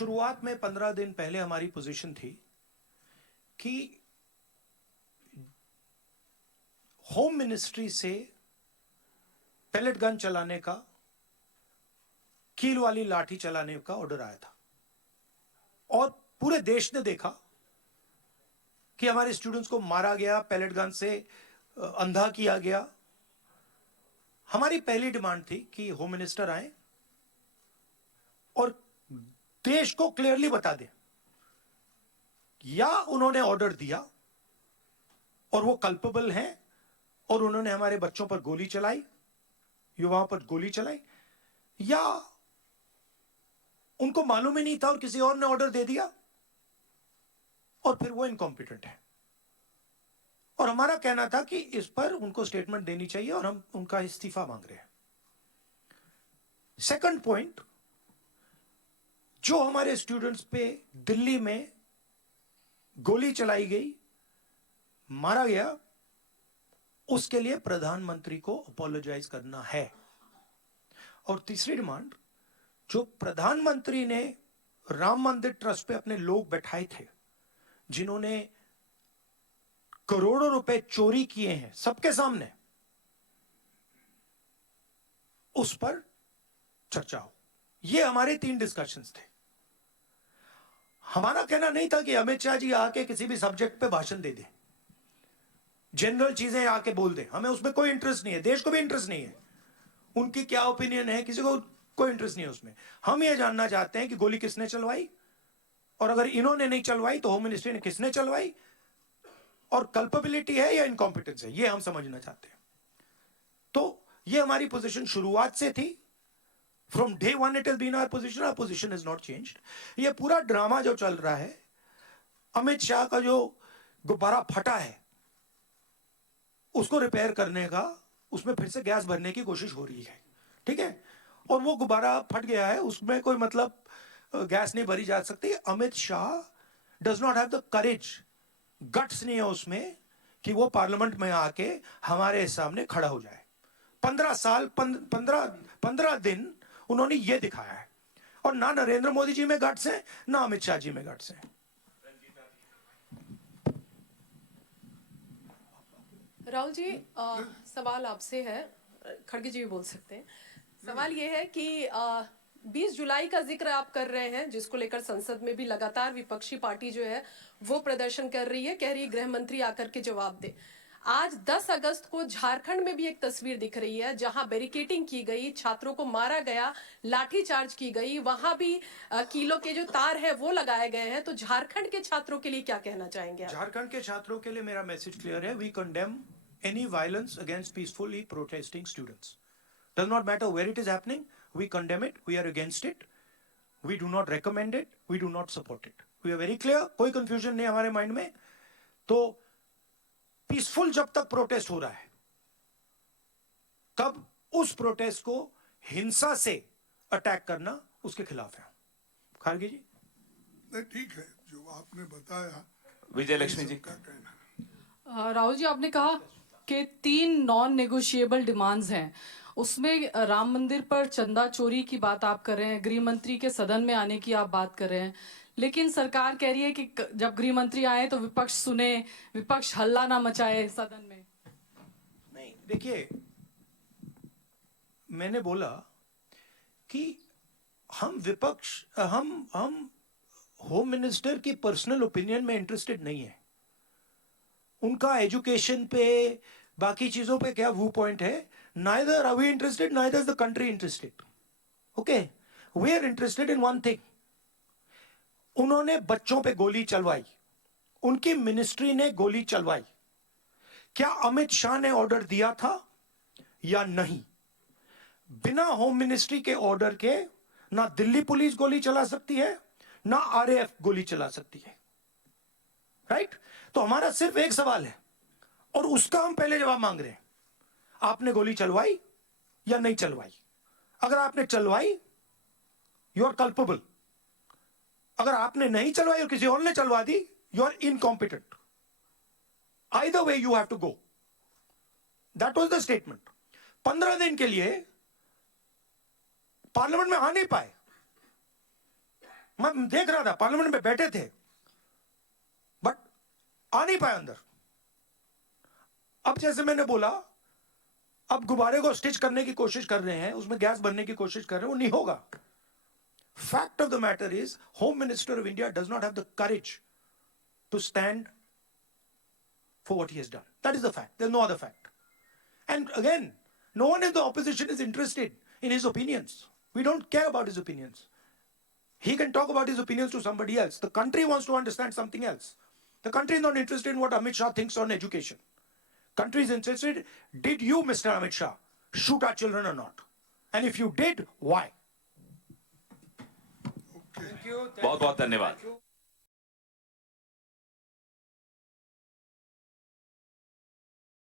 शुरुआत में 15 दिन पहले हमारी पोजीशन थी कि होम मिनिस्ट्री से पेलेट गन चलाने का, कील वाली लाठी चलाने का ऑर्डर आया था और पूरे देश ने देखा कि हमारे स्टूडेंट्स को मारा गया, पेलेट गन से अंधा किया गया। हमारी पहली डिमांड थी कि होम मिनिस्टर आए और देश को क्लियरली बता दें या उन्होंने ऑर्डर दिया और वो कल्पेबल हैं और उन्होंने हमारे बच्चों पर गोली चलाई, युवाओं पर गोली चलाई, या उनको मालूम ही नहीं था और किसी और ने ऑर्डर दे दिया और फिर वो इनकॉम्पिटेंट है। और हमारा कहना था कि इस पर उनको स्टेटमेंट देनी चाहिए और हम उनका इस्तीफा मांग रहे हैं। सेकंड पॉइंट, जो हमारे स्टूडेंट्स पे दिल्ली में गोली चलाई गई, मारा गया, उसके लिए प्रधानमंत्री को अपोलोजाइज करना है। और तीसरी डिमांड, जो प्रधानमंत्री ने राम मंदिर ट्रस्ट पे अपने लोग बैठाए थे जिन्होंने करोड़ों रुपए चोरी किए हैं सबके सामने, उस पर चर्चा हो। ये हमारे 3 डिस्कशंस थे। हमारा कहना नहीं था कि अमित शाह जी आके किसी भी सब्जेक्ट पे भाषण दे दें, जनरल चीजें आके बोल दें। हमें उसमें कोई इंटरेस्ट नहीं है, देश को भी इंटरेस्ट नहीं है, उनकी क्या ओपिनियन है किसी को कोई इंटरेस्ट नहीं है उसमें। हम ये जानना चाहते हैं कि गोली किसने चलवाई, और अगर इन्होंने नहीं चलवाई तो होम मिनिस्ट्री ने किसने चलवाई, और कल्पेबिलिटी है या इनकॉम्पिटेंस है, ये हम समझना चाहते हैं। तो ये हमारी पोजीशन शुरुआत से थी। From day one it has been our position, our position is not changed. ये पूरा ड्रामा जो चल रहा है, अमित शाह का जो गुब्बारा फटा है उसको रिपेयर करने का, उसमें फिर से गैस भरने की कोशिश हो रही है, ठीक है। और वो गुब्बारा फट गया है, उसमें कोई मतलब गैस नहीं भरी जा सकती। Amit Shah does not have the courage, guts नहीं है उसमें कि वो पार्लियामेंट में आके हमारे सामने खड़ा हो जाए। 15 दिन उन्होंने ये दिखाया है, और ना नरेंद्र मोदी जी में गट्स है, ना अमित शाह जी में गट्स है। राहुल जी, सवाल आपसे है, खड़गे जी भी बोल सकते हैं। सवाल ये है कि 20 जुलाई का जिक्र आप कर रहे हैं, जिसको लेकर संसद में भी लगातार विपक्षी पार्टी जो है वो प्रदर्शन कर रही है, कह रही है गृह मंत्री आकर के जवाब दे। आज 10 अगस्त को झारखंड में भी एक तस्वीर दिख रही है जहां बैरिकेडिंग की गई, छात्रों को मारा गया, लाठीचार्ज की गई, वहां भी कीलों के जो तार है वो लगाए गए हैं। तो झारखंड के छात्रों के लिए क्या कहना चाहेंगे आप? झारखंड के छात्रों के लिए मेरा मैसेज क्लियर है। We condemn any violence against peacefully protesting students. Does not matter where it is happening, we condemn it, we are against it, we do not recommend it, we do not support it. We are very clear, कोई confusion नहीं हमारे mind में। तो peaceful जब तक protest हो रहा है, तब उस protest को हिंसा से attack करना उसके खिलाफ है। खारगे जी? नहीं, ठीक है जो आपने बताया। विजय लक्ष्मी जी का कहना। राहुल जी, आपने कहा कि 3 नॉन नेगोशिएबल डिमांड्स हैं, उसमें राम मंदिर पर चंदा चोरी की बात आप कर रहे हैं, गृह मंत्री के सदन में आने की आप बात कर रहे हैं, लेकिन सरकार कह रही है कि जब गृह मंत्री आए तो विपक्ष सुने, विपक्ष हल्ला ना मचाए सदन में। नहीं, देखिए, मैंने बोला कि हम विपक्ष, हम होम मिनिस्टर की पर्सनल ओपिनियन में इंटरेस्टेड नहीं है। उनका एजुकेशन पे, बाकी चीजों पे क्या व्यू पॉइंट है, neither are we interested, neither is the country interested. Okay, we are interested in one thing. उन्होंने बच्चों पे गोली चलवाई, उनकी मिनिस्ट्री ने गोली चलवाई, क्या अमित शाह ने ऑर्डर दिया था या नहीं? बिना होम मिनिस्ट्री के ऑर्डर के ना दिल्ली पुलिस गोली चला सकती है, ना आरएएफ गोली चला सकती है, राइट? तो हमारा सिर्फ एक सवाल है और उसका हम पहले जवाब मांग रहे हैं। आपने गोली चलवाई या नहीं चलवाई? अगर आपने चलवाई, यू आर कल्पेबल। अगर आपने नहीं चलवाई और किसी और ने चलवा दी, you are incompetent. Either way you have to go. That was the statement. 15 दिन के लिए पार्लियामेंट में आ नहीं पाए, मैं देख रहा था, पार्लियामेंट में बैठे थे, बट आ नहीं पाए अंदर। अब जैसे मैंने बोला, अब गुब्बारे को स्टिच करने की कोशिश कर रहे हैं, उसमें गैस भरने की कोशिश कर रहे हैं, वो नहीं होगा। Fact of the matter is, Home Minister of India does not have the courage to stand for what he has done. That is the fact. There's no other fact. And again, no one in the opposition is interested in his opinions. We don't care about his opinions. He can talk about his opinions to somebody else. The country wants to understand something else. The country is not interested in what Amit Shah thinks on education. Country is interested, did you, Mr. Amit Shah, shoot our children or not? And if you did, why? बहुत बहुत धन्यवाद।